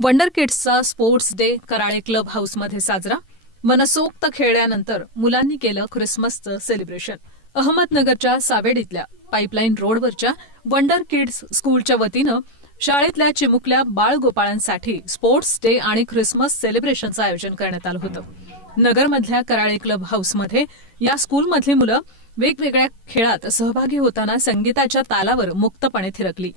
Wonder किड्सचा sports day Karale club हाऊसमध्ये साजरा. मनसोक्त खेळल्यानंतर मुलांनी केलं ख्रिसमसचं सेलिब्रेशन. अहमदनगरच्या सावेडीतल्या पाईपलाईन रोडवरच्या वंडर किड्स स्कूलच्या वतीनं शाळेतल्या चिमुकल्या बाळगोपाळांसाठी स्पोर्ट्स डे आणि ख्रिसमस सेलिब्रेशनचं आयोजन करण्यात आलं होतं. नगरमधल्या कराळे क्लब हाऊसमध्ये या स्कूलमधली मुलं वेगवेगळ्या खेळात सहभागी होताना संगीताच्या तालावर मुक्तपणे थिरकली.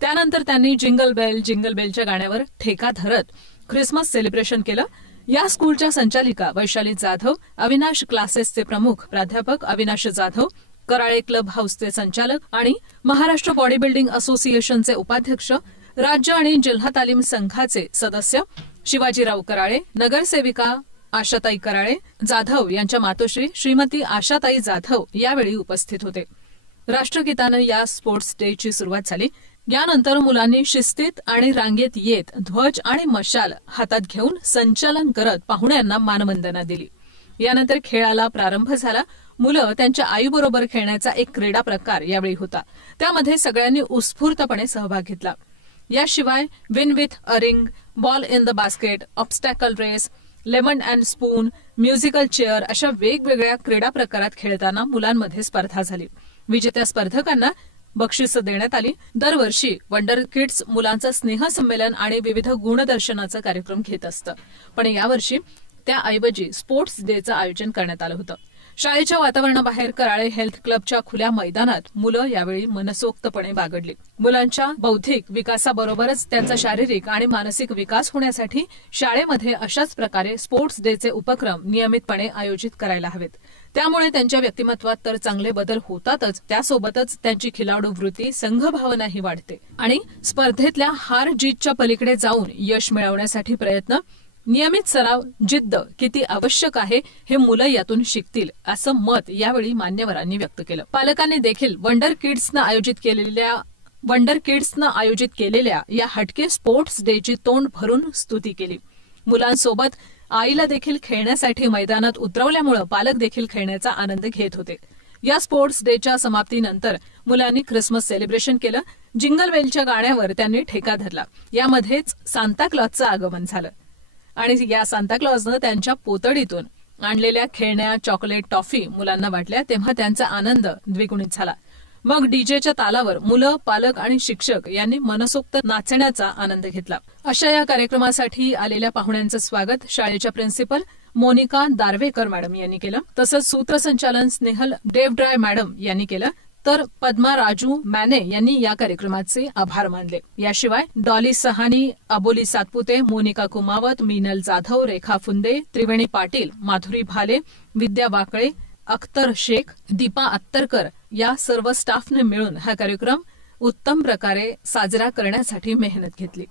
त्यानंतर त्यांनी जिंगल बेलच्या गाण्यावर ठेका धरत ख्रिसमस सेलिब्रेशन केलं. या स्कूलच्या संचालिका वैशाली जाधव, अविनाश क्लासेसचे प्रमुख प्राध्यापक अविनाश जाधव, कराळे क्लब हाऊसचे संचालक आणि महाराष्ट्र बॉडी बिल्डिंग असोसिएशनचे उपाध्यक्ष, राज्य आणि जिल्हा तालीम संघाचे सदस्य शिवाजीराव कराळे, नगरसेविका आशाताई कराळे जाधव यांच्या मातोश्री श्रीमती आशाताई जाधव यावेळी उपस्थित होते. राष्ट्रगीतानं या स्पोर्ट्स डेची सुरुवात झाली. यानंतर मुलांनी शिस्तीत आणि रांगेत येत ध्वज आणि मशाल हातात घेऊन संचलन करत पाहुण्यांना मानवंदना दिली. यानंतर खेळाला प्रारंभ झाला. मुलं त्यांच्या आईबरोबर खेळण्याचा एक क्रीडा प्रकार यावेळी होता. त्यामध्ये सगळ्यांनी उत्स्फूर्तपणे सहभाग घेतला. याशिवाय win with a ring, ball in the basket, obstacle race, lemon and spoon, musical chair अशा वेगवेगळ्या क्रीडा प्रकारात खेळताना मुलांमध्ये स्पर्धा झाली. विजेत्या स्पर्धकांना बक्षिसं देण्यात आली. दरवर्षी वंडर किड्स मुलांचं स्नेहसंमेलन आणि विविध गुणदर्शनाचा कार्यक्रम घेत असतं, पण यावर्षी त्याऐवजी स्पोर्ट्स डेचं आयोजन करण्यात आलं होतं. शाळेच्या वातावरणाबाहेर कराळे हेल्थ क्लबच्या खुल्या मैदानात मुलं यावेळी मनसोक्तपणे बागडली. मुलांच्या बौद्धिक विकासाबरोबरच त्यांचा शारीरिक आणि मानसिक विकास होण्यासाठी शाळेमध्ये अशाच प्रकारे स्पोर्ट्स डेचे उपक्रम नियमितपणे आयोजित करायला हवेत. त्यामुळे त्यांच्या व्यक्तिमत्वात तर चांगले बदल होतातच, त्यासोबतच त्यांची खिलाडू वृत्ती, संघभावनाही वाढते आणि स्पर्धेतल्या हार जीतच्या पलीकडे जाऊन यश मिळवण्यासाठी प्रयत्न, नियमित सराव, जिद्द किती आवश्यक आहे हे मुलं यातून शिकतील, असं मत यावेळी मान्यवरांनी व्यक्त केलं. पालकांनी देखील वंडर किड्सनं आयोजित केलेल्या या हटके स्पोर्ट्स डेची तोंड भरून स्तुती केली. मुलांसोबत आईला देखील खेळण्यासाठी मैदानात उतरवल्यामुळे पालक देखील खेळण्याचा आनंद घेत होते. या स्पोर्ट्स डेच्या समाप्तीनंतर मुलांनी ख्रिसमस सेलिब्रेशन केलं. जिंगल बेलच्या गाण्यावर त्यांनी ठेका धरला. यामध्येच सांताक्लॉजचं आगमन झालं आणि या सांताक्लॉजनं त्यांच्या पोतडीतून आणलेल्या खेळण्या, चॉकलेट, टॉफी मुलांना वाटल्या, तेव्हा त्यांचा आनंद द्विगुणित झाला. मग डीजेच्या तालावर मुलं, पालक आणि शिक्षक यांनी मनसोक्त नाचण्याचा आनंद घेतला. अशा या कार्यक्रमासाठी आलेल्या पाहुण्यांचं स्वागत शाळेच्या प्रिन्सिपल मोनिका दार्वेकर मॅडम यांनी केलं. तसंच सूत्रसंचालन स्नेहल देवड्राय मॅडम यांनी केलं, तर पद्मा राजू मॅने यांनी या कार्यक्रमाचे आभार मानले. याशिवाय डॉली सहानी, अबोली सातपुते, मोनिका कुमावत, मीनल जाधव, रेखा फुंदे, त्रिवेणी पाटील, माधुरी भाले, विद्या वाकळे, अख्तर शेख, दीपा अत्तरकर या सर्व स्टाफने मिळून हा कार्यक्रम उत्तम प्रकारे साजरा करण्यासाठी मेहनत घेतली.